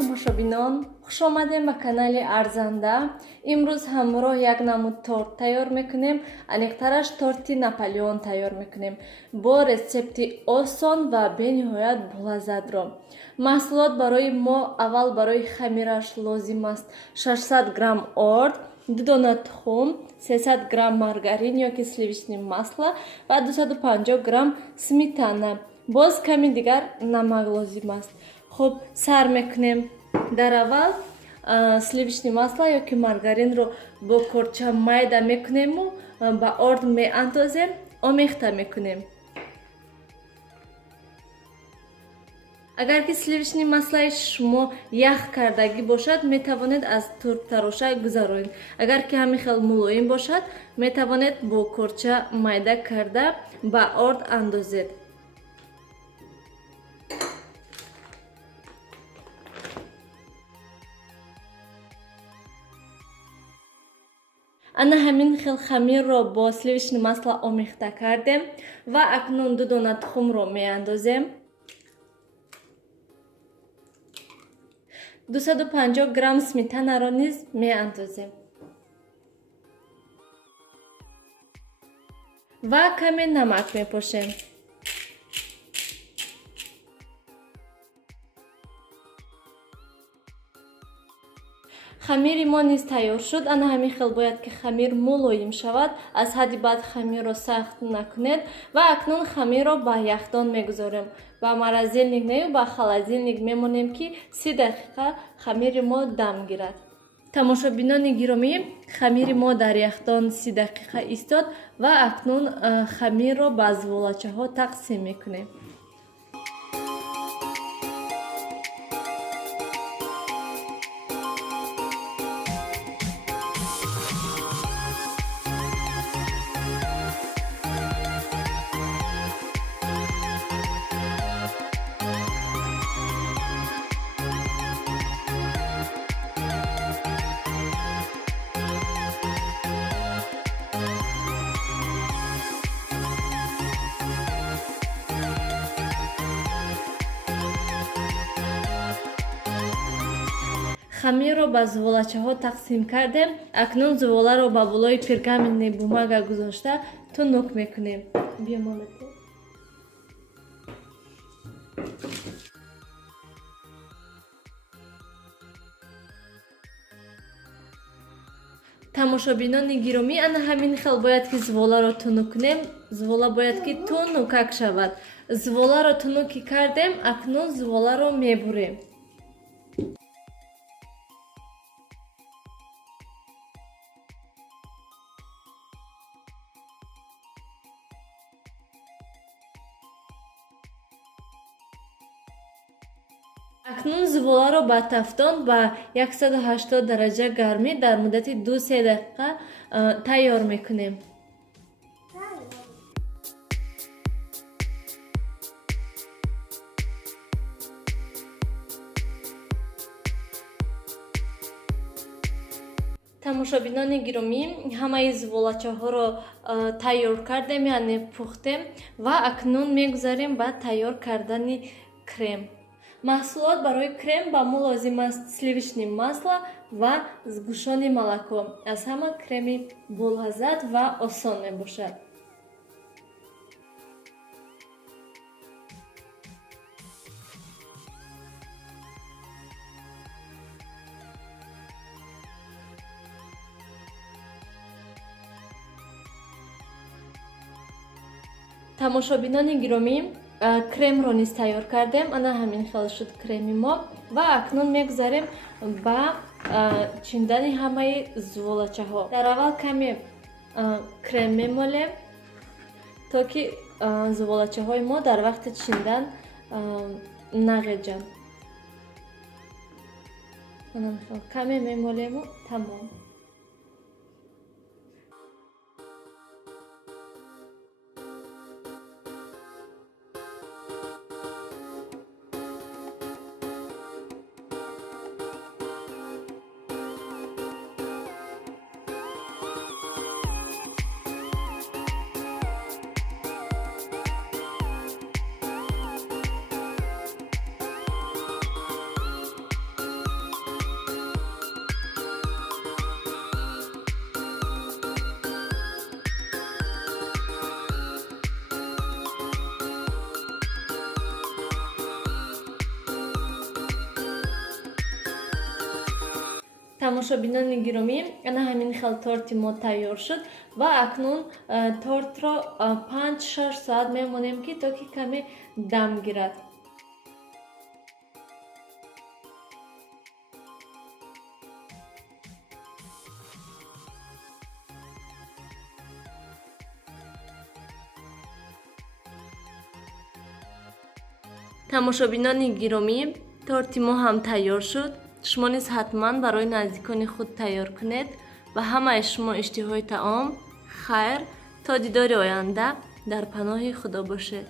тамошобинон, хуш омадем ба канали Арзанда. Имрӯз ҳамроҳ як намуд торт тайёр мекунем. Аниқтараш торти Наполеон тайёр мекунем бо рецепти осон ва бениҳоят болаззатро. Маҳсулот барои мо аввал барои хамираш лозим аст 600 грамм орд, 2 дона тухм, 300 грамм маргарин ёки сливичное масло ва 250 грамм сметана. Боз ками дигар намак лозим аст. Хуб, сар мекунем. Дар аввал сливичное масло ёки маргаринро бо корча майда мекунему ба орд меандозем, омехта мекунем. Агар ки сливичное маслои шумо ях кардагӣ бошад, метавонед аз турктароша гузаронед. Агар ки ҳамин хел мулоим бошад, метавонед бо корча майда карда ба орд андозед. Ана ҳамин хел хамирро бо сливичное масло омехта кардем ва акнун 2 дона тухмро меандозем. 250 грамм сметанаро низ меандозем ва каме намак мепошем. Хамири мо низ тайёр шуд. Ана ҳамин хел бояд ки хамир мулоим шавад. Аз ҳадди баъд хамирро сахт накунед ва акнун хамирро ба яхдон мегузорем. Ба морозилник не ба холодильник мемонем ки 30 дақиқа хамири мо дам гирад. Тамошобинони гиромӣ, хамири мо дар яхдон 30 дақиқа истод ва акнун хамирро ба зволачаҳо тақсим мекунем. Хамирро ба зволачаҳо тақсим кардем. Акнун зволаро ба булои пергаменти бумага гузошта тунук мекунем. Тамошобинони гиромӣ, ана ҳамин хел бояд ки зволаро тунук кунем. Звола бояд ки тунукак шавад. Зволаро тунуки кардем, акнун зволаро мебурем. Акнун зволаро ба тафтон ба 180 дараҷа гармӣ дар муддати 2-3 дақиқа тайёр мекунем. Тамошобинони гиромӣ, ҳамаи зволачаҳоро тайёр кардем, яъне пухтем ва акнун мегузарем ба тайёр кардани крем. Маҳсулот барои крем ба мо лозим аст сливичное масло ва сгушёни молоко. Аз ҳама креми болаззат ва осон мебошад. Тамошобинони гиромӣ, кремро низ тайёр кардем. Ана ҳамин хел шуд креми мо ва акнун мегузарем ба чиндани ҳамаи зволачаҳо. Дар аввал каме крем мемолем, то ки зволачаҳои мо дар вақти чиндан нағеҷанд. Каме мемолему тамом. тамошобинони гиромӣ, ана ҳамин хел торти мо тайёр шуд ва акнун тортро 5-6 соат мемонем ки то ки каме дам гирад. тамошобинони гиромӣ, торти мо ҳам тайёр шуд. шумо низ ҳатман барои наздикони худ тайёр кунед ва ҳамаи шумо иштиҳои таом. Хайр, то дидори оянда дар паноҳи худо бошед.